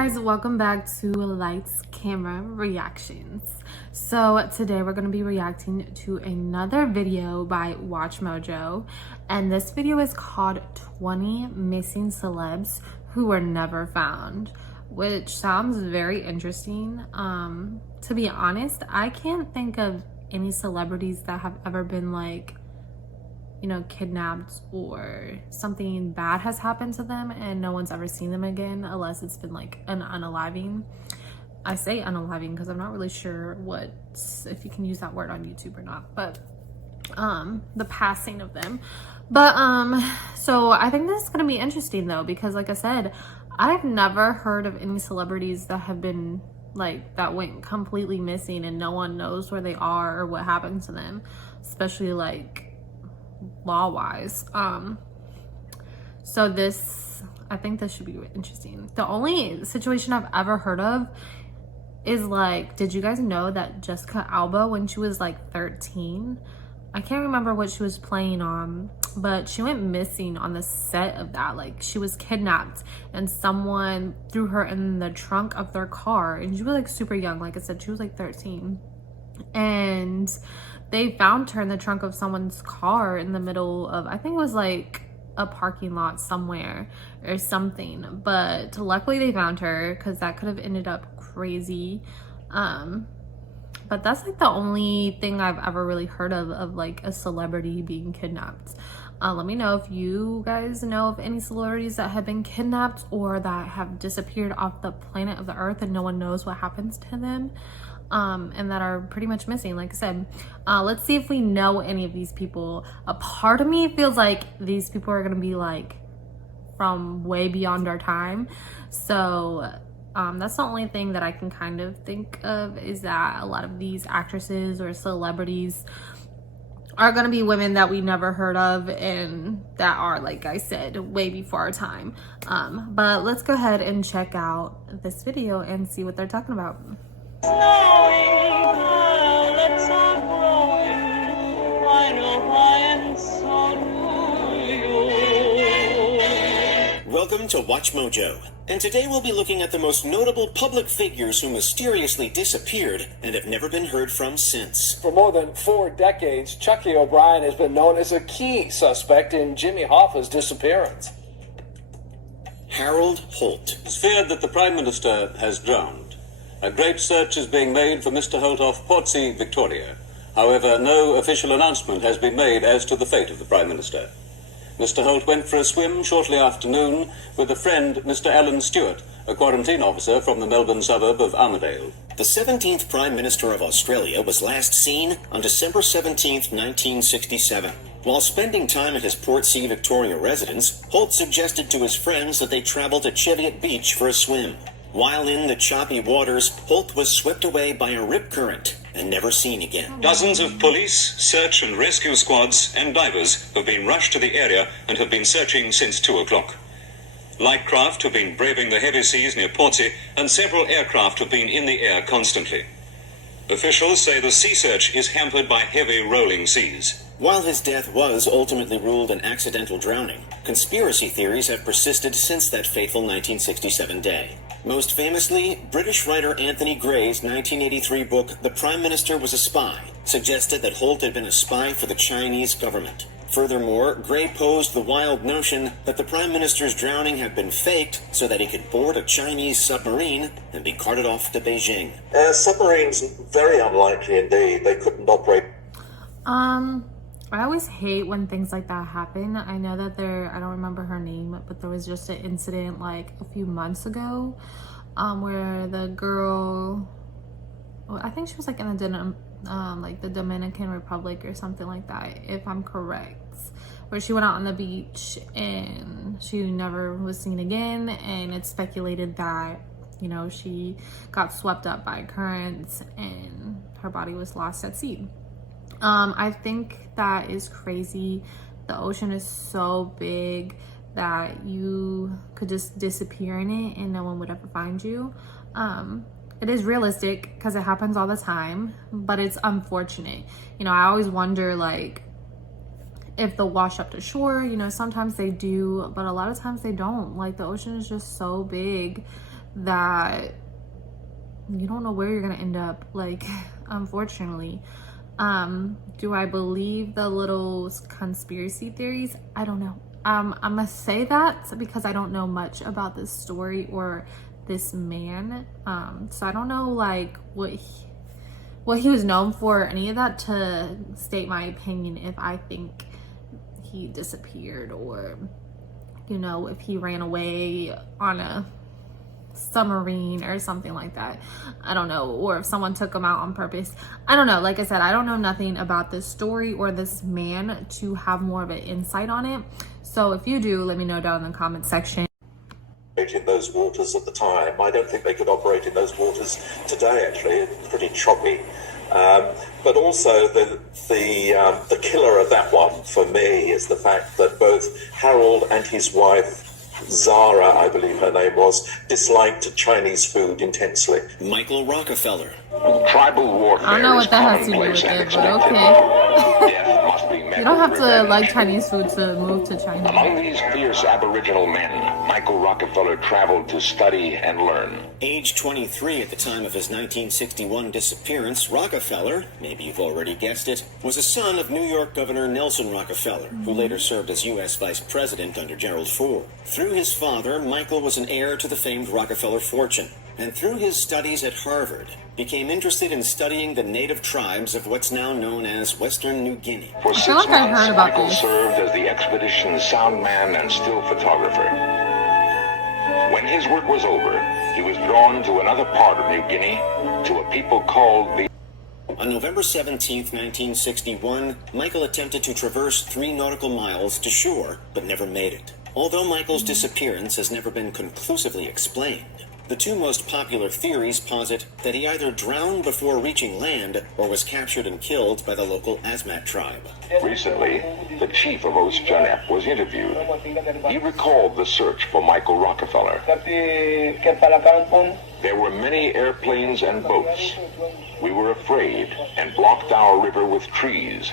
guys, welcome back to Lights Camera Reactions. So today we're going to be reacting to another video by WatchMojo, and this video is called 20 Missing Celebs Who Were Never Found, which sounds very interesting. To be honest, I can't think of any celebrities that have ever been kidnapped or something bad has happened to them and no one's ever seen them again, unless it's been like an unaliving. I say unaliving because I'm not really sure if you can use that word on YouTube or not, but the passing of them. But so I think this is gonna be interesting though, because like I said, I've never heard of any celebrities that have been that went completely missing and no one knows where they are or what happened to them, especially law-wise. So I think this should be interesting. The only situation I've ever heard of is did you guys know that Jessica Alba, when she was 13, I can't remember what she was playing on, but she went missing on the set of that. She was kidnapped and someone threw her in the trunk of their car, and she was super young. Like I said, she was 13, and they found her in the trunk of someone's car in the middle of, I think it was a parking lot somewhere or something. But luckily they found her, because that could have ended up crazy. But that's the only thing I've ever really heard of a celebrity being kidnapped. Let me know if you guys know of any celebrities that have been kidnapped or that have disappeared off the planet of the earth and no one knows what happens to them. And that are pretty much missing. Like I said, let's see if we know any of these people. A part of me feels like these people are gonna be from way beyond our time. So that's the only thing that I can kind of think of, is that a lot of these actresses or celebrities are gonna be women that we never heard of and that are, like I said, way before our time. But let's go ahead and check out this video and see what they're talking about. Snowing, violets are growing. I know why, and so do you. Welcome to WatchMojo, and today we'll be looking at the most notable public figures who mysteriously disappeared and have never been heard from since. For more than 4 decades, Chucky O'Brien has been known as a key suspect in Jimmy Hoffa's disappearance. Harold Holt. It's feared that the Prime Minister has drowned. A great search is being made for Mr. Holt off Portsea, Victoria. However, no official announcement has been made as to the fate of the Prime Minister. Mr. Holt went for a swim shortly after noon with a friend, Mr. Alan Stewart, a quarantine officer from the Melbourne suburb of Armidale. The 17th Prime Minister of Australia was last seen on December 17th, 1967. While spending time at his Portsea, Victoria residence, Holt suggested to his friends that they travel to Cheviot Beach for a swim. While in the choppy waters, Holt was swept away by a rip current and never seen again. Dozens of police, search and rescue squads and divers have been rushed to the area and have been searching since 2 o'clock. Light craft have been braving the heavy seas near Portsea, and several aircraft have been in the air constantly. Officials say the sea search is hampered by heavy rolling seas. While his death was ultimately ruled an accidental drowning, conspiracy theories have persisted since that fateful 1967 day. Most famously, British writer Anthony Gray's 1983 book, The Prime Minister Was a Spy, suggested that Holt had been a spy for the Chinese government. Furthermore, Gray posed the wild notion that the Prime Minister's drowning had been faked so that he could board a Chinese submarine and be carted off to Beijing. Submarines, very unlikely indeed. They couldn't operate. I always hate when things like that happen. I know that I don't remember her name, but there was just an incident a few months ago where the girl, I think she was in the Dominican Republic or something like that, if I'm correct, where she went out on the beach and she never was seen again, and it's speculated that she got swept up by currents and her body was lost at sea. I think that is crazy. The ocean is so big that you could just disappear in it and no one would ever find you. It is realistic because it happens all the time, but it's unfortunate. I always wonder if they'll wash up to shore. Sometimes they do, but a lot of times they don't. The ocean is just so big that you don't know where you're gonna end up, like, unfortunately. Do I believe the little conspiracy theories? I don't know. I'm gonna say that because I don't know much about this story or this man. So I don't know like what he was known for, or any of that, to state my opinion if I think he disappeared, or, you know, if he ran away on a submarine or something like that. I don't know. Or if someone took him out on purpose. I don't know. Like I said, I don't know nothing about this story or this man to have more of an insight on it. So if you do, let me know down in the comment section. In those waters at the time. I don't think they could operate in those waters today, actually. It's pretty choppy. But also the killer of that one for me is the fact that both Harold and his wife Zara, I believe her name was, disliked Chinese food intensely. Michael Rockefeller. Tribal warfare I don't know what that has to do commonplace with and it, but expected. okay. Death must be met You don't have with to revenge. like Chinese food to move to China. Among these fierce Aboriginal men, Michael Rockefeller traveled to study and learn. Age 23 at the time of his 1961 disappearance, Rockefeller, maybe you've already guessed it, was a son of New York Governor Nelson Rockefeller, who later served as U.S. Vice President under Gerald Ford. Through his father, Michael was an heir to the famed Rockefeller fortune, and through his studies at Harvard, became interested in studying the native tribes of what's now known as Western New Guinea. For feel 6 like I months, heard about Michael this. served as the expedition's sound man and still photographer. When his work was over, he was drawn to another part of New Guinea, to a people called the... On November 17, 1961, Michael attempted to traverse 3 nautical miles to shore, but never made it. Although Michael's disappearance has never been conclusively explained, the 2 most popular theories posit that he either drowned before reaching land or was captured and killed by the local Asmat tribe. Recently, the chief of Oceanep was interviewed. He recalled the search for Michael Rockefeller. There were many airplanes and boats. We were afraid and blocked our river with trees.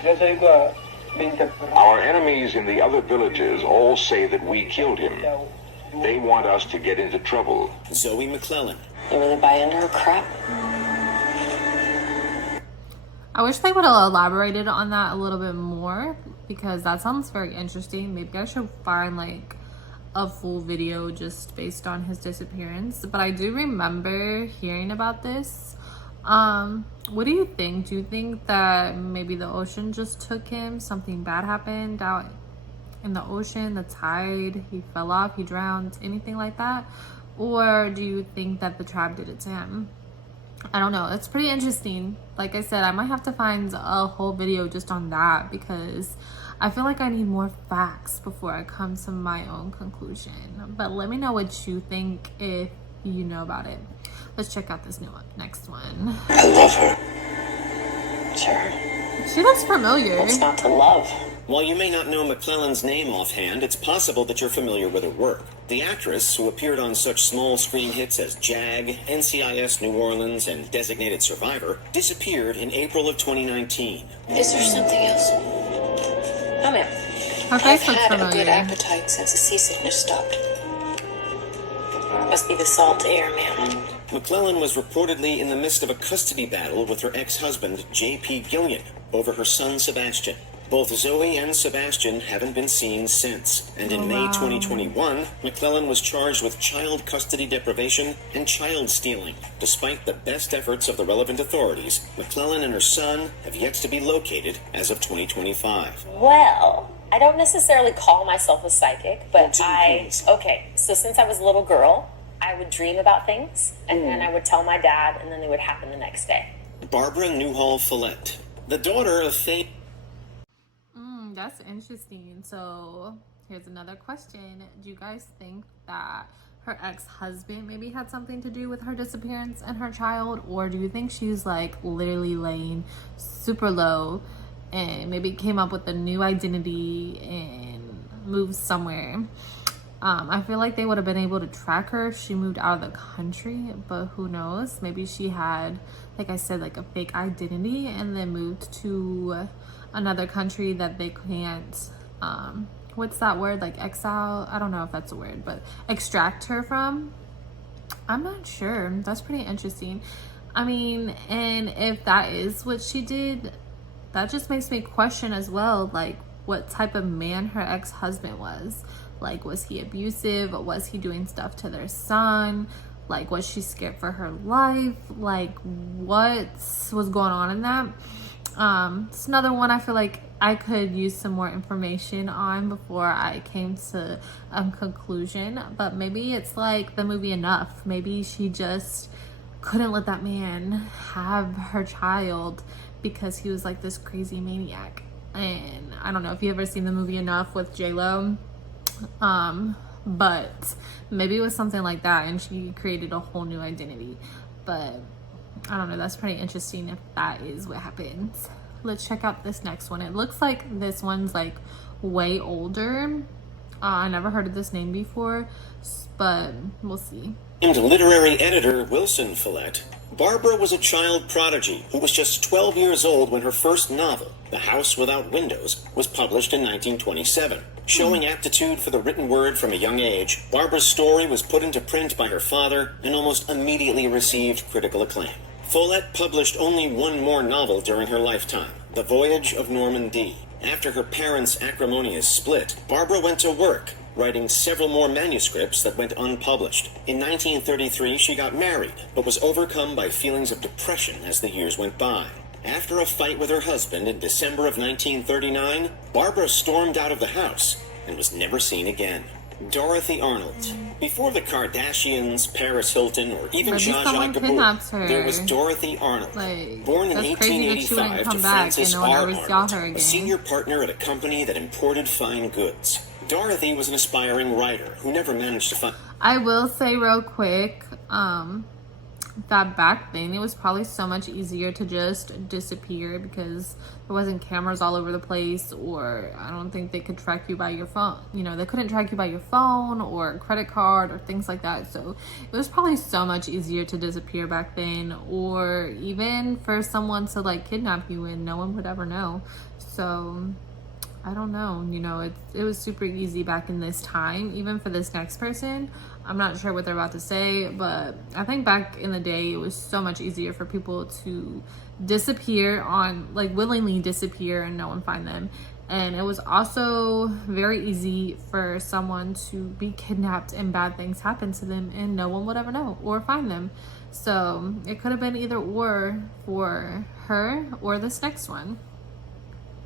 Our enemies in the other villages all say that we killed him. They want us to get into trouble. Zoe McClellan. You really buy into her crap? I wish they would have elaborated on that a little bit more, because that sounds very interesting. Maybe I should find like a full video just based on his disappearance. But I do remember hearing about this. What do you think? Do you think that maybe the ocean just took him? Something bad happened out in the ocean, the tide, he fell off, he drowned, anything like that? Or do you think that the tribe did it to him? I don't know. It's pretty interesting. Like I said, I might have to find a whole video just on that, because I feel like I need more facts before I come to my own conclusion. But let me know what you think if you know about it. Let's check out this next one. I love her. Sure. She looks familiar. What's not to love? While you may not know McClellan's name offhand, it's possible that you're familiar with her work. The actress, who appeared on such small screen hits as JAG, NCIS New Orleans, and Designated Survivor, disappeared in April of 2019. Is there something else? Oh, ma'am. Her I've face looks had a good familiar. appetite since the seasickness stopped. Must be the salt air, ma'am. McClellan was reportedly in the midst of a custody battle with her ex-husband, J.P. Gillian, over her son Sebastian. Both Zoe and Sebastian haven't been seen since, and in May 2021, McClellan was charged with child custody deprivation and child stealing. Despite the best efforts of the relevant authorities, McClellan and her son have yet to be located as of 2025. Well, I don't necessarily call myself a psychic, but please. okay, so since I was a little girl, I would dream about things, and then I would tell my dad, and then they would happen the next day. Barbara Newhall Follett, the daughter of Faye. That's interesting. So here's another question. Do you guys think that her ex-husband maybe had something to do with her disappearance and her child? Or do you think she's like literally laying super low and maybe came up with a new identity and moved somewhere? I feel like they would have been able to track her if she moved out of the country, but who knows? Maybe she had, like I said, like a fake identity and then moved to another country that they can't, what's that word, like exile? I don't know if that's a word, but extract her from. I'm not sure. That's pretty interesting. I mean, and if that is what she did, that just makes me question as well, like, what type of man her ex-husband was. Like, was he abusive? Was he doing stuff to their son? Like, was she scared for her life? Like, what was going on in that? It's another one I feel like I could use some more information on before I came to a conclusion. But maybe it's like the movie Enough. Maybe she just couldn't let that man have her child because he was like this crazy maniac. And I don't know if you ever seen the movie Enough with J-Lo, but maybe it was something like that and she created a whole new identity. But I don't know, that's pretty interesting if that is what happens. Let's check out this next one. It looks like this one's like way older. I never heard of this name before, but we'll see. Named literary editor Wilson Follett, Barbara was a child prodigy who was just 12 years old when her first novel, The House Without Windows, was published in 1927. Showing aptitude for the written word from a young age, Barbara's story was put into print by her father and almost immediately received critical acclaim. Follett published only one more novel during her lifetime, The Voyage of Norman D. After her parents' acrimonious split, Barbara went to work, writing several more manuscripts that went unpublished. In 1933, she got married, but was overcome by feelings of depression as the years went by. After a fight with her husband in December of 1939, Barbara stormed out of the house and was never seen again. Dorothy Arnold. Before the Kardashians, Paris Hilton, or even Zsa Zsa Gabor, there was Dorothy Arnold. Like, born in 1885 to Frances no R. Arnold, a senior partner at a company that imported fine goods. Dorothy was an aspiring writer who never managed to find... I will say real quick, that back then it was probably so much easier to just disappear because there wasn't cameras all over the place, or I don't think they could track you by your phone. You know, they couldn't track you by your phone or credit card or things like that. So it was probably so much easier to disappear back then, or even for someone to like kidnap you and no one would ever know. So I don't know, you know, it was super easy back in this time, even for this next person. I'm not sure what they're about to say, but I think back in the day, it was so much easier for people to disappear willingly disappear and no one find them. And it was also very easy for someone to be kidnapped and bad things happen to them and no one would ever know or find them. So it could have been either or for her or this next one.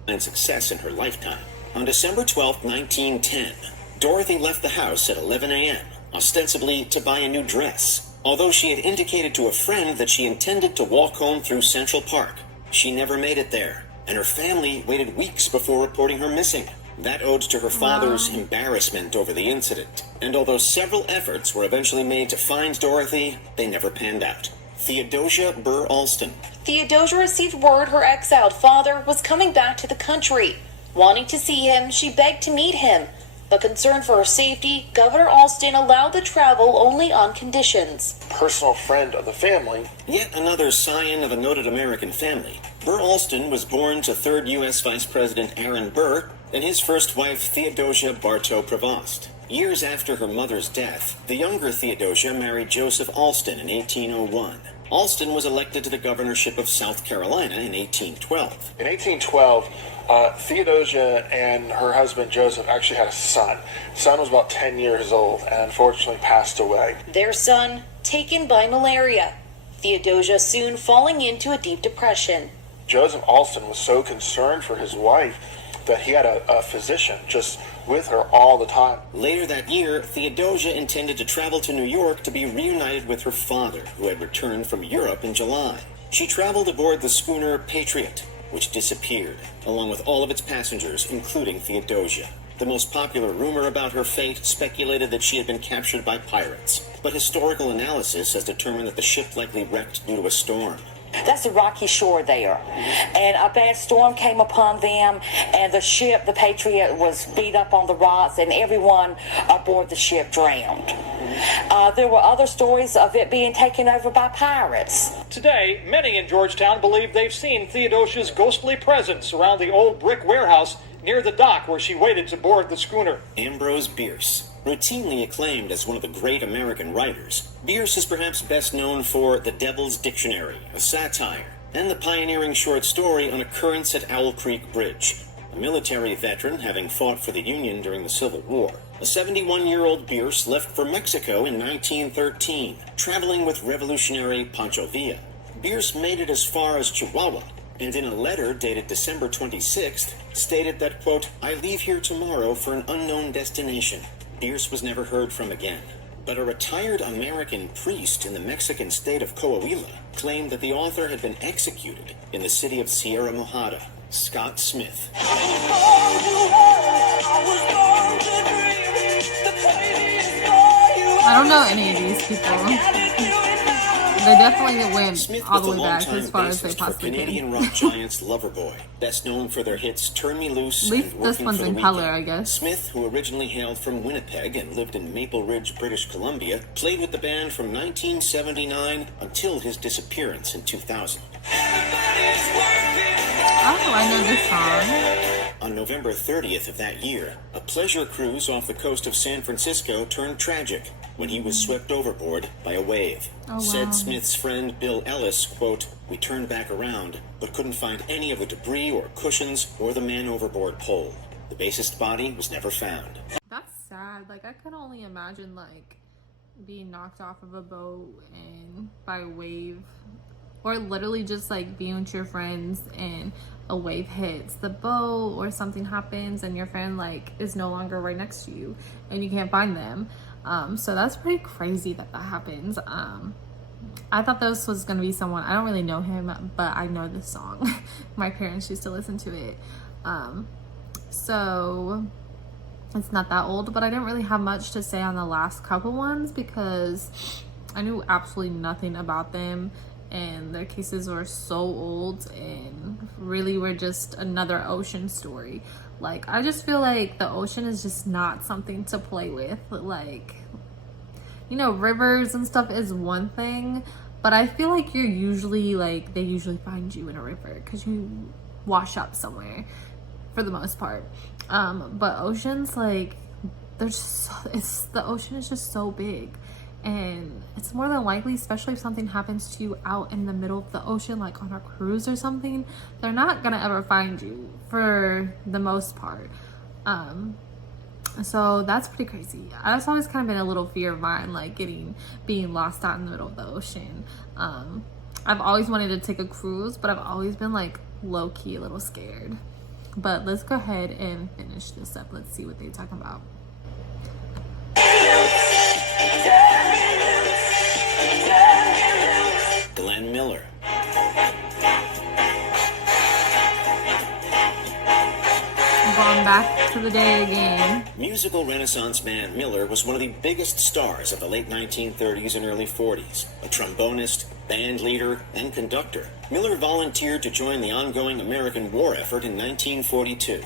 And success in her lifetime. On December 12, 1910, Dorothy left the house at 11 a.m., ostensibly to buy a new dress. Although she had indicated to a friend that she intended to walk home through Central Park, she never made it there, and her family waited weeks before reporting her missing. That owed to her father's embarrassment over the incident, and although several efforts were eventually made to find Dorothy, they never panned out. Theodosia Burr Alston. Theodosia received word her exiled father was coming back to the country. Wanting to see him, she begged to meet him. But concerned for her safety, Governor Alston allowed the travel only on conditions. Personal friend of the family. Yet another scion of a noted American family. Burr Alston was born to 3rd U.S. Vice President Aaron Burr and his first wife Theodosia Bartow Prevost. Years after her mother's death, the younger Theodosia married Joseph Alston in 1801. Alston was elected to the governorship of South Carolina in 1812. In 1812, Theodosia and her husband Joseph actually had a son. The son was about 10 years old and unfortunately passed away. Their son taken by malaria. Theodosia soon falling into a deep depression. Joseph Alston was so concerned for his wife that he had a physician just with her all the time. Later that year, Theodosia intended to travel to New York to be reunited with her father, who had returned from Europe in July. She traveled aboard the schooner Patriot, which disappeared, along with all of its passengers, including Theodosia. The most popular rumor about her fate speculated that she had been captured by pirates, but historical analysis has determined that the ship likely wrecked due to a storm. That's the rocky shore there. And a bad storm came upon them, and the ship, the Patriot, was beat up on the rocks, and everyone aboard the ship drowned. There were other stories of it being taken over by pirates. Today, many in Georgetown believe they've seen Theodosia's ghostly presence around the old brick warehouse near the dock where she waited to board the schooner. Ambrose Bierce. Routinely acclaimed as one of the great American writers, Bierce is perhaps best known for The Devil's Dictionary, a satire, and the pioneering short story On Occurrence at Owl Creek Bridge. A military veteran having fought for the Union during the Civil War, a 71-year-old Bierce left for Mexico in 1913, traveling with revolutionary Pancho Villa. Bierce made it as far as Chihuahua, and in a letter dated December 26th, stated that, quote, "I leave here tomorrow for an unknown destination." Bierce was never heard from again. But a retired American priest in the Mexican state of Coahuila claimed that the author had been executed in the city of Sierra Mojada. Scott Smith. I don't know any of these people. They definitely went Smith all was the the way back longtime as far as they bassist for possibly Canadian can. rock giants Loverboy, best known for their hits "Turn Me Loose" At least and this "Working one's for the in Weekend." color, I guess. Smith, who originally hailed from Winnipeg and lived in Maple Ridge, British Columbia, played with the band from 1979 until his disappearance in 2000. Oh, I know this song. On November 30th of that year, a pleasure cruise off the coast of San Francisco turned tragic when he was swept overboard by a wave. Oh, wow. Said Smith's friend Bill Ellis, quote, "We turned back around, but couldn't find any of the debris or cushions or the man overboard pole. The bassist's body was never found." That's sad. Like, I could only imagine, like, being knocked off of a boat and by a wave. Or literally just, like, being with your friends and a wave hits the boat or something happens and your friend, like, is no longer right next to you and you can't find them. So that's pretty crazy that that happens. I thought this was going to be someone, I don't really know him, but I know this song. My parents used to listen to it. So it's not that old, but I didn't really have much to say on the last couple ones because I knew absolutely nothing about them. And their cases were so old and really were just another ocean story. Like, I just feel like the ocean is just not something to play with. Like, you know, rivers and stuff is one thing, but I feel like you're usually, like, they usually find you in a river because you wash up somewhere for the most part. But oceans, like, they're just, the ocean is just so big. And it's more than likely, especially if something happens to you out in the middle of the ocean, like on a cruise or something, they're not gonna ever find you for the most part. So that's pretty crazy. That's always kind of been a little fear of mine, like being lost out in the middle of the ocean. I've always wanted to take a cruise, but I've always been like low-key a little scared. But let's go ahead and finish this up. Let's see what they're talking about. Glenn Miller. Going back to the day again. Musical Renaissance man Miller was one of the biggest stars of the late 1930s and early 40s. A trombonist, band leader, and conductor, Miller volunteered to join the ongoing American war effort in 1942.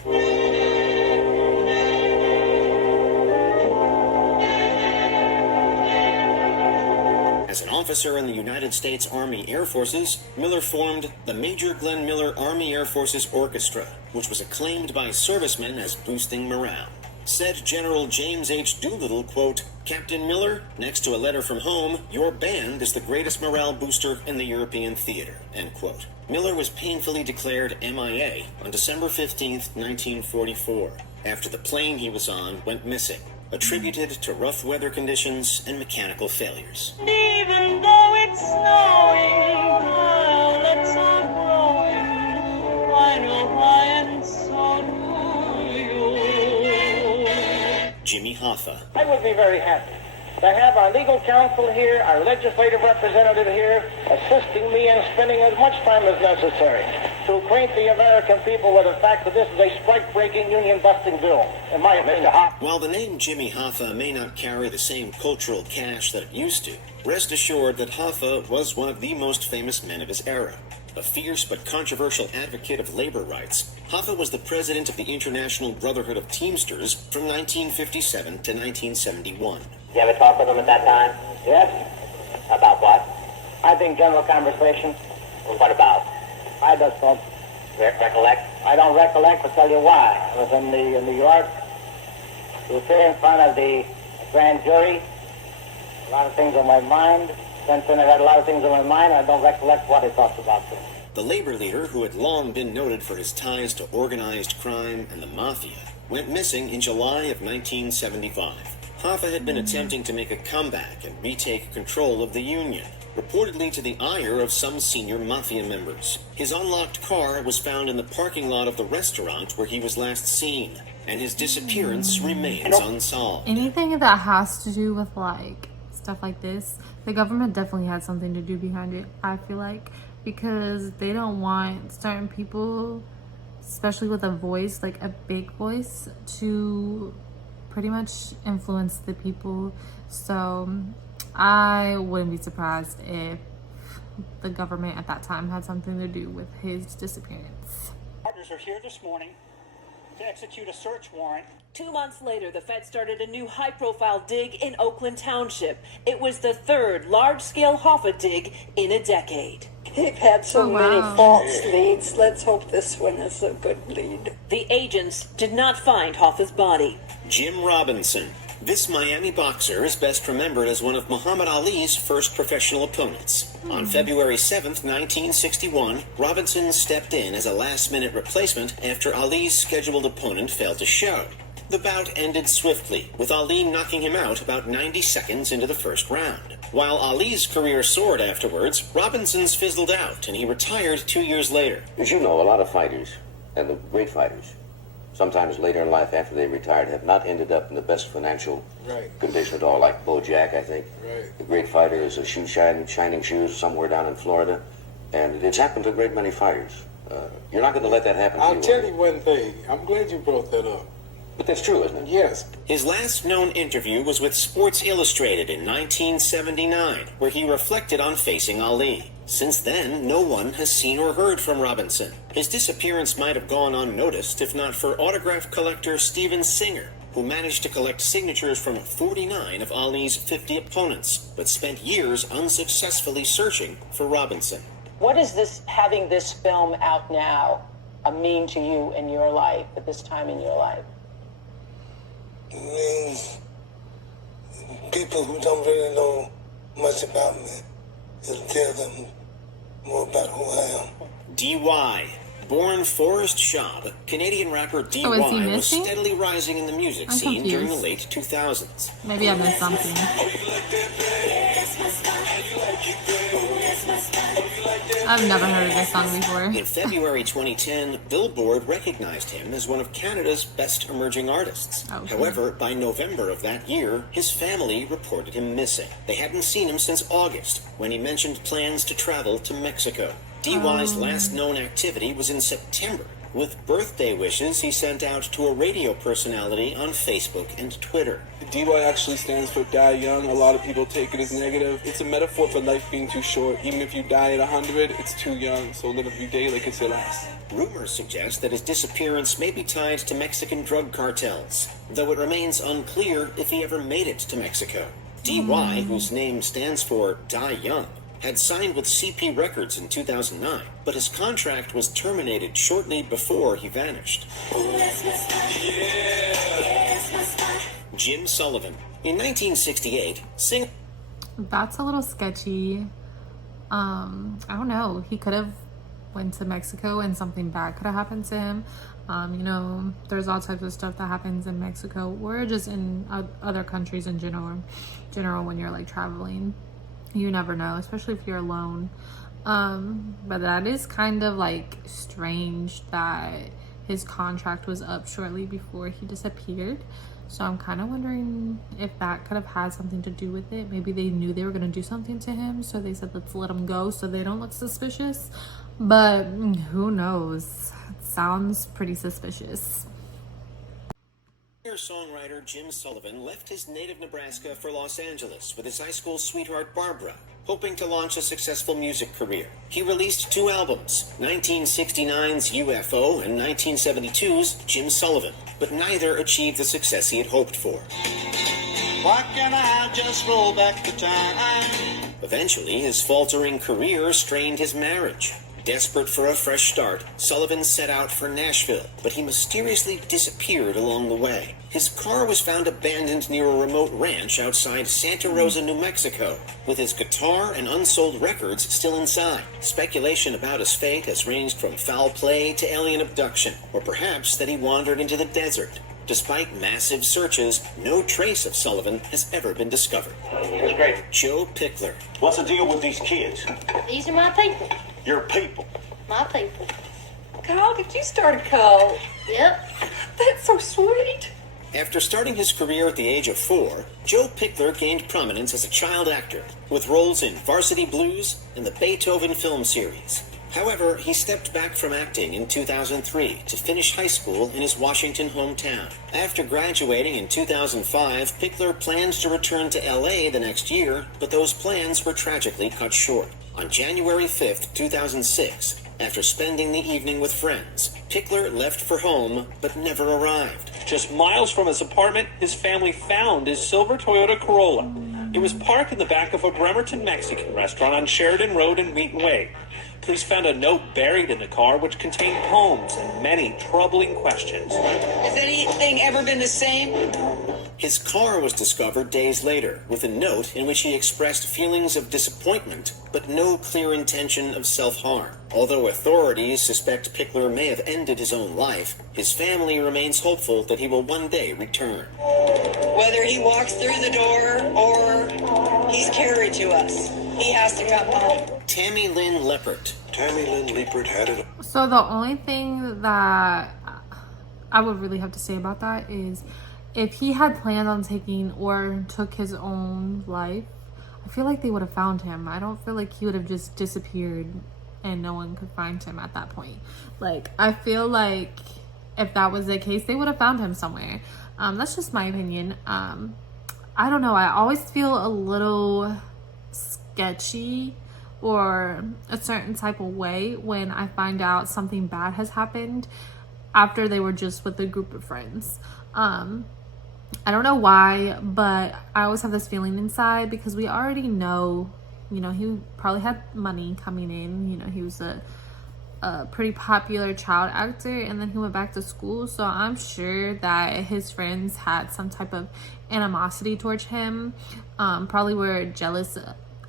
As an officer in the United States Army Air Forces, Miller formed the Major Glenn Miller Army Air Forces Orchestra, which was acclaimed by servicemen as boosting morale. Said General James H. Doolittle, quote, "Captain Miller, next to a letter from home, your band is the greatest morale booster in the European theater," end quote. Miller was painfully declared MIA on December 15th, 1944, after the plane he was on went missing, attributed to rough weather conditions and mechanical failures. Even though it's snowing, violets are growing. I know why, and so do you. Jimmy Hoffa. I would be very happy to have our legal counsel here, our legislative representative here, assisting me in spending as much time as necessary to acquaint the American people with the fact that this is a strike-breaking, union-busting bill, in my opinion. While the name Jimmy Hoffa may not carry the same cultural cash that it used to, rest assured that Hoffa was one of the most famous men of his era. A fierce but controversial advocate of labor rights, Hoffa was the president of the International Brotherhood of Teamsters from 1957 to 1971. You ever talk with him at that time? Yes? About what? I think general conversation. Well, what about? I just don't. Recollect? I don't recollect, to tell you why. I was in New York. We were sitting in front of the grand jury. A lot of things on my mind. Since then, I've had a lot of things on my mind. I don't recollect what I talked about then. The labor leader, who had long been noted for his ties to organized crime and the mafia, went missing in July of 1975. Hoffa had been attempting to make a comeback and retake control of the union, reportedly to the ire of some senior mafia members. His unlocked car was found in the parking lot of the restaurant where he was last seen, and his disappearance remains unsolved. Anything that has to do with like stuff like this, the government definitely had something to do behind it, I feel like, because they don't want certain people, especially with a voice, like a big voice, to pretty much influence the people. So I wouldn't be surprised if the government at that time had something to do with his disappearance. Partners are here this morning to execute a search warrant. 2 months later, the Fed started a new high-profile dig in Oakland Township. It was the third large-scale Hoffa dig in a decade. They've had so many false leads. Let's hope this one is a good lead. The agents did not find Hoffa's body. Jim Robinson. This Miami boxer is best remembered as one of Muhammad Ali's first professional opponents. On February 7th, 1961, Robinson stepped in as a last-minute replacement after Ali's scheduled opponent failed to show. The bout ended swiftly, with Ali knocking him out about 90 seconds into the first round. While Ali's career soared afterwards, Robinson's fizzled out, and he retired 2 years later. As you know, a lot of fighters, and the great fighters, sometimes later in life after they retired, have not ended up in the best financial condition at all, like Bo Jack, I think. The great fighter is a shoe shining shoes somewhere down in Florida, and it's happened to a great many fighters. You're not going to let that happen to you. I'll tell you one thing. I'm glad you brought that up. But that's true, isn't it? Yes. His last known interview was with Sports Illustrated in 1979, where he reflected on facing Ali. Since then, no one has seen or heard from Robinson. His disappearance might have gone unnoticed if not for autograph collector Steven Singer, who managed to collect signatures from 49 of Ali's 50 opponents, but spent years unsuccessfully searching for Robinson. What does this, having this film out now, mean to you in your life, at this time in your life? It means people who don't really know much about me, it'll tell them more about who I am. D.Y. Born Forrest Schaub, Canadian rapper D.Y. was steadily rising in the music scene during the late 2000s. Maybe I missed something. I've never heard of this song before. In February 2010, Billboard recognized him as one of Canada's best emerging artists. However, by November of that year, his family reported him missing. They hadn't seen him since August, when he mentioned plans to travel to Mexico. D.Y.'s last known activity was in September, with birthday wishes he sent out to a radio personality on Facebook and Twitter. D.Y. actually stands for die young. A lot of people take it as negative. It's a metaphor for life being too short. Even if you die at 100, it's too young, so live every day like it's your last. Rumors suggest that his disappearance may be tied to Mexican drug cartels, though it remains unclear if he ever made it to Mexico. D.Y., whose name stands for Die Young, had signed with CP Records in 2009, but his contract was terminated shortly before he vanished. Jim Sullivan. In 1968, That's a little sketchy. I don't know. He could have went to Mexico and something bad could have happened to him. You know, there's all types of stuff that happens in Mexico or just in other countries in general when you're like traveling. You never know, especially if you're alone. But that is kind of like strange that his contract was up shortly before he disappeared. So I'm kind of wondering if that could have had something to do with it. Maybe they knew they were going to do something to him, so they said, let's let him go so they don't look suspicious. But who knows? It sounds pretty suspicious. Singer-songwriter Jim Sullivan left his native Nebraska for Los Angeles with his high school sweetheart Barbara, hoping to launch a successful music career. He released 2 albums, 1969's UFO and 1972's Jim Sullivan, but neither achieved the success he had hoped for. Why can't I just roll back the time? Eventually, his faltering career strained his marriage. Desperate for a fresh start, Sullivan set out for Nashville, but he mysteriously disappeared along the way. His car was found abandoned near a remote ranch outside Santa Rosa, New Mexico, with his guitar and unsold records still inside. Speculation about his fate has ranged from foul play to alien abduction, or perhaps that he wandered into the desert. Despite massive searches, no trace of Sullivan has ever been discovered. That's great. Joe Pickler. What's the deal with these kids? These are my people. Your people. My people. Kyle, did you start a cult? Yep. That's so sweet. After starting his career at the age of 4, Joe Pickler gained prominence as a child actor, with roles in Varsity Blues and the Beethoven film series. However, he stepped back from acting in 2003 to finish high school in his Washington hometown. After graduating in 2005, Pickler planned to return to LA the next year, but those plans were tragically cut short. On January 5th, 2006, after spending the evening with friends, Pickler left for home, but never arrived. Just miles from his apartment, his family found his silver Toyota Corolla. It was parked in the back of a Bremerton Mexican restaurant on Sheridan Road in Wheaton Way. Police found a note buried in the car which contained poems and many troubling questions. Has anything ever been the same? His car was discovered days later, with a note in which he expressed feelings of disappointment, but no clear intention of self-harm. Although authorities suspect Pickler may have ended his own life, his family remains hopeful that he will one day return. Whether he walks through the door or he's carried to us, he has to come home. Tammy Lynn Leppert. Tammy Lynn Leppert had it. So the only thing that I would really have to say about that is if he had planned on taking or took his own life, I feel like they would have found him. I don't feel like he would have just disappeared and no one could find him at that point. Like, I feel like if that was the case, they would have found him somewhere. That's just my opinion. I don't know. I always feel a little sketchy or a certain type of way when I find out something bad has happened after they were just with a group of friends. I don't know why, but I always have this feeling inside because we already know, you know, he probably had money coming in. You know, he was a pretty popular child actor, and then he went back to school, so I'm sure that his friends had some type of animosity towards him, probably were jealous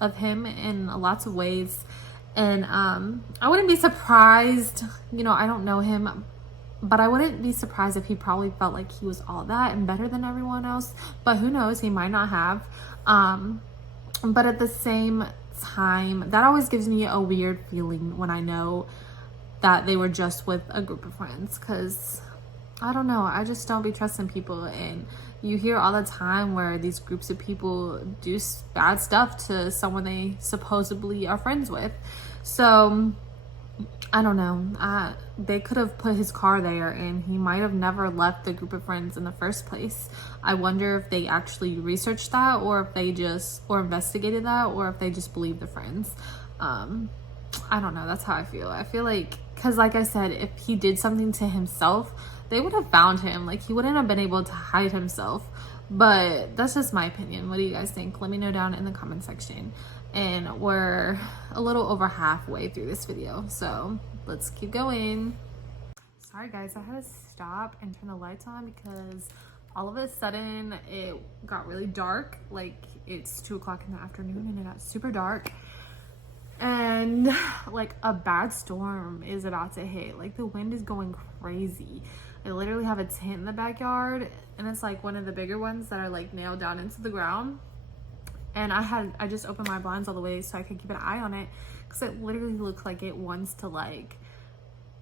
of him in lots of ways. And I wouldn't be surprised, you know, I don't know him, but I wouldn't be surprised if he probably felt like he was all that and better than everyone else, but who knows, he might not have. But at the same time, that always gives me a weird feeling when I know that they were just with a group of friends, because I don't know, I just don't be trusting people. And you hear all the time where these groups of people do bad stuff to someone they supposedly are friends with. So I don't know, they could have put his car there and he might have never left the group of friends in the first place. I wonder if they actually researched that, or if they just, or investigated that, or if they just believe the friends. I don't know, that's how I feel. I feel like, because like I said, if he did something to himself, they would have found him. Like, he wouldn't have been able to hide himself. But that's just my opinion. What do you guys think? Let me know down in the comment section. And we're a little over halfway through this video, so let's keep going. Sorry guys, I had to stop and turn the lights on because all of a sudden it got really dark. Like, it's 2 o'clock in the afternoon and it got super dark, and like a bad storm is about to hit. Like, the wind is going crazy. I literally have a tent in the backyard, and it's like one of the bigger ones that are like nailed down into the ground. And I just opened my blinds all the way so I could keep an eye on it, because it literally looked like it wants to like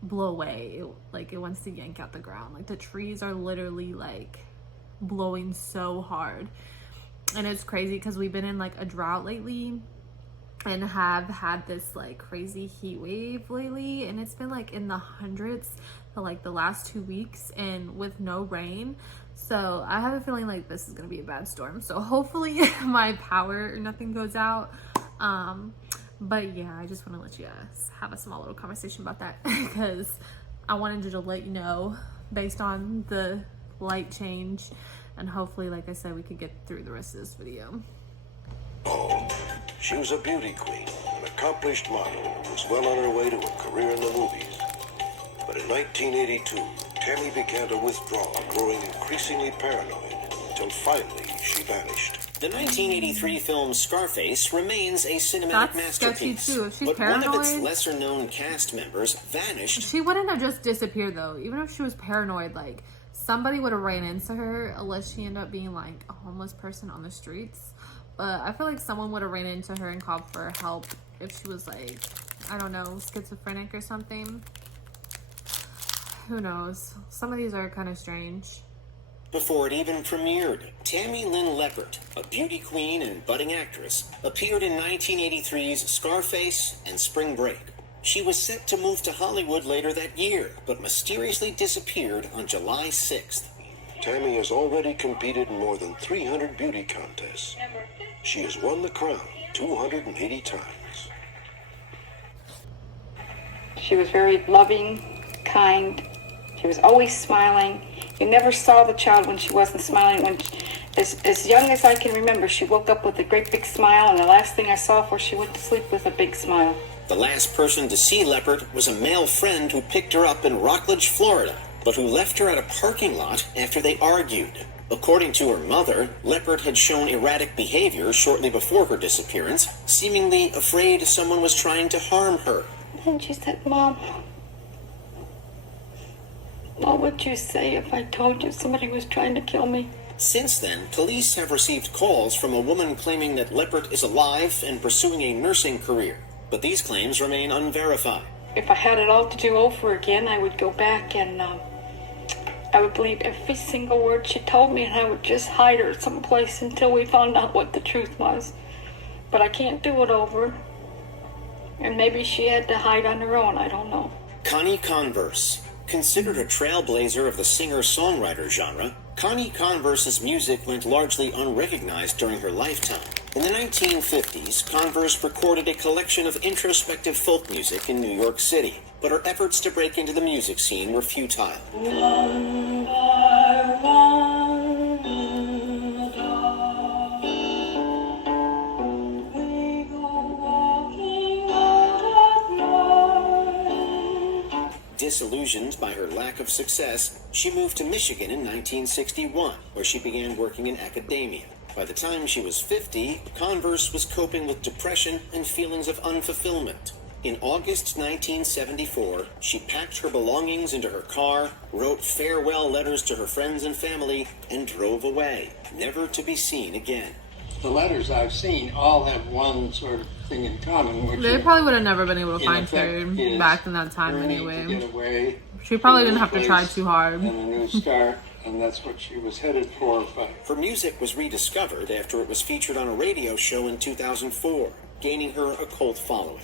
blow away. Like, it wants to yank out the ground. Like, the trees are literally like blowing so hard. And it's crazy because we've been in like a drought lately and have had this like crazy heat wave lately, and it's been like in the hundreds for like the last 2 weeks and with no rain. So I have a feeling like this is gonna be a bad storm. So hopefully my power or nothing goes out. But yeah, I just want to let you guys have a small little conversation about that because I wanted to let you know based on the light change, and hopefully, like I said, we could get through the rest of this video. Oh, she was a beauty queen and a accomplished model, was well on her way to a career in the movies. But in 1982, Tammy began to withdraw, growing increasingly paranoid, until finally she vanished. The 1983 film Scarface remains a cinematic That's masterpiece, sketchy too. If she's but one of its paranoid, lesser-known cast members vanished. she wouldn't have just disappeared though. Even if she was paranoid, like somebody would have ran into her, unless she ended up being like a homeless person on the streets. But I feel like someone would have ran into her and called for help if she was like, I don't know, schizophrenic or something. Who knows? Some of these are kind of strange. Before it even premiered, Tammy Lynn Leppert, a beauty queen and budding actress, appeared in 1983's Scarface and Spring Break. She was set to move to Hollywood later that year, but mysteriously disappeared on July 6th. Tammy has already competed in more than 300 beauty contests. She has won the crown 280 times. She was very loving, kind. She was always smiling. You never saw the child when she wasn't smiling. As young as I can remember, she woke up with a great big smile, and the last thing I saw before she went to sleep was a big smile. The last person to see Leppert was a male friend who picked her up in Rockledge, Florida, but who left her at a parking lot after they argued. According to her mother, Leppert had shown erratic behavior shortly before her disappearance, seemingly afraid someone was trying to harm her. And she said, Mom, what would you say if I told you somebody was trying to kill me? Since then, police have received calls from a woman claiming that Leppert is alive and pursuing a nursing career, but these claims remain unverified. If I had it all to do over again, I would go back and I would believe every single word she told me, and I would just hide her someplace until we found out what the truth was. But I can't do it over. And maybe she had to hide on her own, I don't know. Connie Converse. Considered a trailblazer of the singer-songwriter genre, Connie Converse's music went largely unrecognized during her lifetime. In the 1950s, Converse recorded a collection of introspective folk music in New York City, but her efforts to break into the music scene were futile. One by one, we go walking out at night. Disillusioned by her lack of success, she moved to Michigan in 1961, where she began working in academia. By the time she was 50, Converse was coping with depression and feelings of unfulfillment. In August 1974, she packed her belongings into her car, wrote farewell letters to her friends and family, and drove away, never to be seen again. The letters I've seen all have one sort of thing in common, which They probably would have never been able to in find effect her is back in that time yearning anyway. to get away, She probably to a didn't new have to try place too hard. and a new start, and that's what she was headed for. But Her music was rediscovered after it was featured on a radio show in 2004, gaining her a cult following.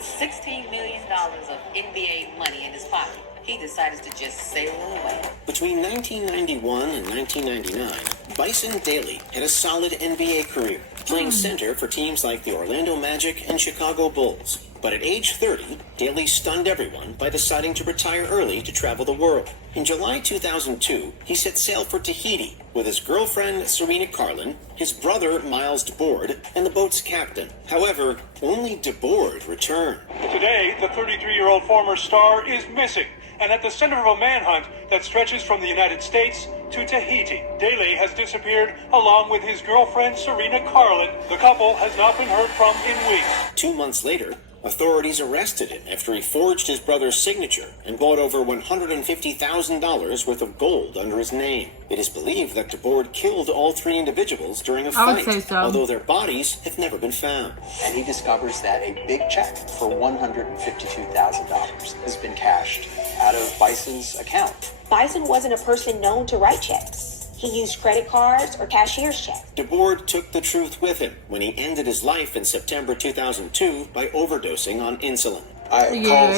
$16 million of NBA money in his pocket. He decided to just sail away. Between 1991 and 1999, Bison Daly had a solid NBA career, playing center for teams like the Orlando Magic and Chicago Bulls. But at age 30, Daly stunned everyone by deciding to retire early to travel the world. In July 2002, he set sail for Tahiti with his girlfriend Serena Carlin, his brother Miles DeBoard, and the boat's captain. However, only DeBoard returned. Today, the 33-year-old former star is missing and at the center of a manhunt that stretches from the United States to Tahiti. Daly has disappeared along with his girlfriend Serena Carlin. The couple has not been heard from in weeks. 2 months later, authorities arrested him after he forged his brother's signature and bought over $150,000 worth of gold under his name. It is believed that DeBoard killed all three individuals during a I would fight, say so. although their bodies have never been found. And he discovers that a big check for $152,000 has been cashed out of Bison's account. Bison wasn't a person known to write checks. He used credit cards or cashier's checks. DeBoard took the truth with him when he ended his life in September 2002 by overdosing on insulin. Yeah,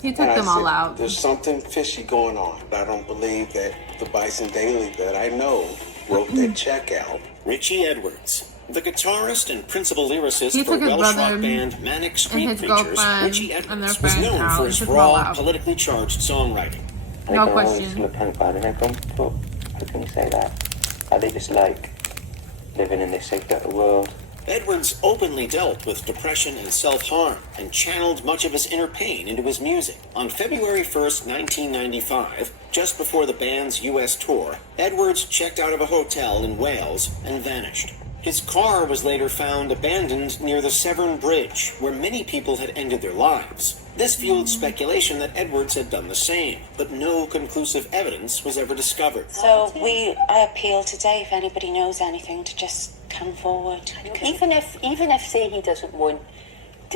he took And I them all said, out. There's something fishy going on. I don't believe that the Bison Daly that I know wrote that check out. Richie Edwards, the guitarist and principal lyricist He for took his Welsh brother rock band Manic Street and his Preachers, girlfriend Richie and their Edwards was friends known out. for He his took them all raw, out. politically charged songwriting. No question. How can you say that? Are they just like living in this sick little world Edwards openly dealt with depression and self-harm and channeled much of his inner pain into his music. On February 1st, 1995, just before the band's U.S. tour, Edwards checked out of a hotel in Wales and vanished. His car was later found abandoned near the Severn Bridge, where many people had ended their lives. This fueled speculation that Edwards had done the same, but no conclusive evidence was ever discovered. So I appeal today, if anybody knows anything, to just come forward. Even if say he doesn't want,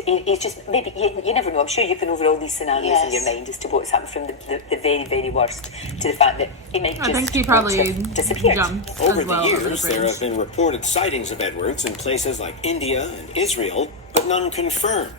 it's just maybe you never know. I'm sure you've been over all these scenarios in your mind as to what's happened from the very, very worst to the fact that he might just I think he probably disappeared. Over the years, there have been reported sightings of Edwards in places like India and Israel, but none confirmed.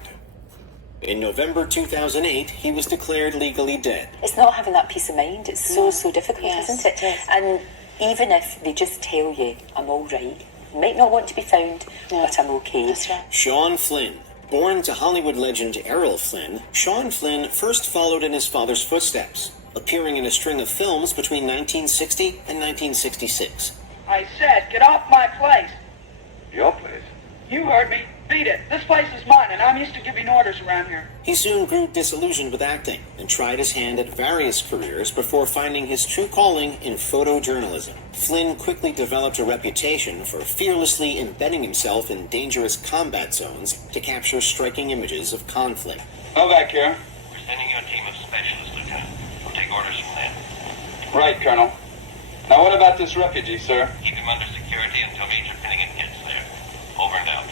In November 2008, he was declared legally dead. It's not having that peace of mind. It's so difficult, isn't it? And even if they just tell you, I'm all right, might not want to be found, but I'm okay. That's right. Sean Flynn. Born to Hollywood legend Errol Flynn, Sean Flynn first followed in his father's footsteps, appearing in a string of films between 1960 and 1966. I said, get off my place. Your place? You heard me. Beat it. This place is mine, and I'm used to giving orders around here. He soon grew disillusioned with acting and tried his hand at various careers before finding his true calling in photojournalism. Flynn quickly developed a reputation for fearlessly embedding himself in dangerous combat zones to capture striking images of conflict. Go back here. We're sending you a team of specialists, Lieutenant. We'll take orders from them. Right, Colonel. Now what about this refugee, sir? Keep him under security until Major Finnegan gets there. Over and out.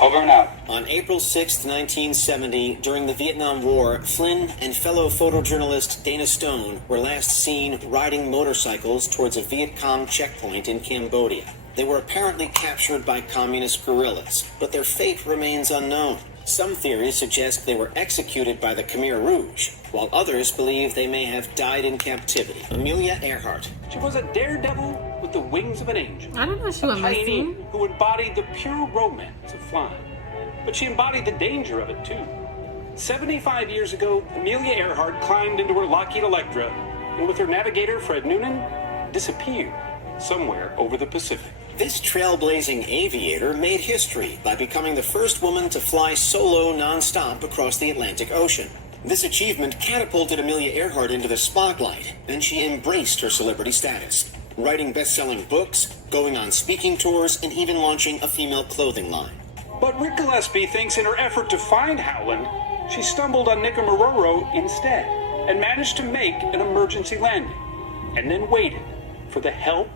Over and out. On April 6, 1970, during the Vietnam War, Flynn and fellow photojournalist Dana Stone were last seen riding motorcycles towards a Viet Cong checkpoint in Cambodia. They were apparently captured by communist guerrillas, but their fate remains unknown. Some theories suggest they were executed by the Khmer Rouge, while others believe they may have died in captivity. Amelia Earhart. She was a daredevil with the wings of an angel. I didn't know she went pioneer missing. who embodied the pure romance of flying. But she embodied the danger of it, too. 75 years ago, Amelia Earhart climbed into her Lockheed Electra and with her navigator, Fred Noonan, disappeared somewhere over the Pacific. This trailblazing aviator made history by becoming the first woman to fly solo non-stop across the Atlantic Ocean. This achievement catapulted Amelia Earhart into the spotlight, and she embraced her celebrity status, writing best-selling books, going on speaking tours, and even launching a female clothing line. But Rick Gillespie thinks in her effort to find Howland, she stumbled on Nicomaroro instead and managed to make an emergency landing, and then waited for the help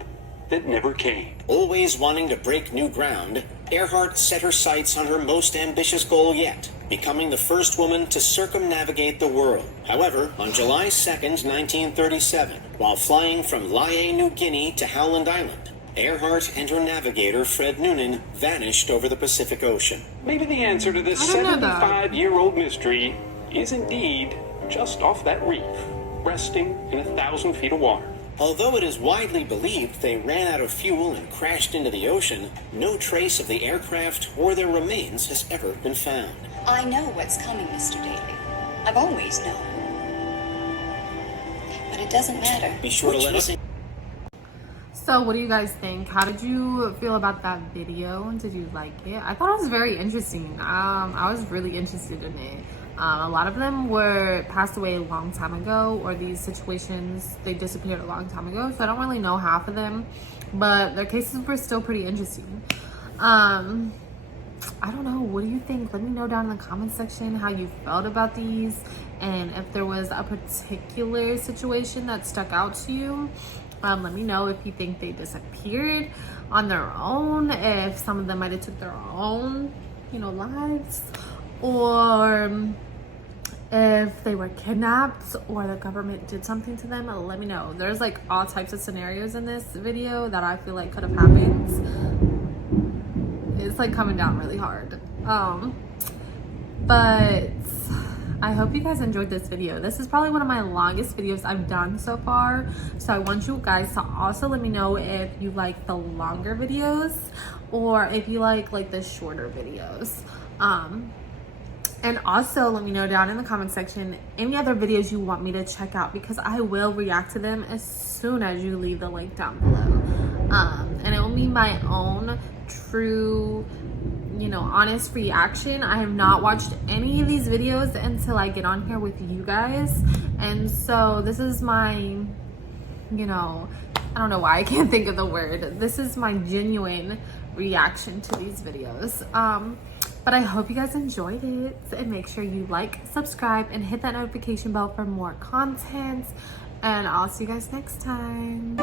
that never came. Always wanting to break new ground, Earhart set her sights on her most ambitious goal yet, becoming the first woman to circumnavigate the world. However, on July 2nd, 1937, while flying from Lae, New Guinea to Howland Island, Earhart and her navigator, Fred Noonan, vanished over the Pacific Ocean. Maybe the answer to this 75-year-old mystery is indeed just off that reef, resting in 1,000 feet of water. Although it is widely believed they ran out of fuel and crashed into the ocean, no trace of the aircraft or their remains has ever been found. I know what's coming, Mr. Daly. I've always known. But it doesn't matter. Be sure to let us in. So what do you guys think? How did you feel about that video? Did you like it? I thought it was very interesting. I was really interested in it. A lot of them were passed away a long time ago, or these situations, they disappeared a long time ago. So I don't really know half of them, but their cases were still pretty interesting. I don't know. What do you think? Let me know down in the comment section how you felt about these, and if there was a particular situation that stuck out to you. Let me know if you think they disappeared on their own, if some of them might have took their own, lives, or if they were kidnapped or the government did something to them. Let me know. There's like all types of scenarios in this video that I feel like could have happened. It's like coming down really hard. But I hope you guys enjoyed this video. This is probably one of my longest videos I've done so far. So I want you guys to also let me know if you like the longer videos or if you like the shorter videos. And also let me know down in the comment section any other videos you want me to check out, because I will react to them as soon as you leave the link down below. And it will be my own true you know, honest reaction. I have not watched any of these videos until I get on here with you guys, and so this is my, you know, I don't know why I can't think of the word. This is my genuine reaction to these videos. But I hope you guys enjoyed it, and make sure you like, subscribe, and hit that notification bell for more content, and I'll see you guys next time.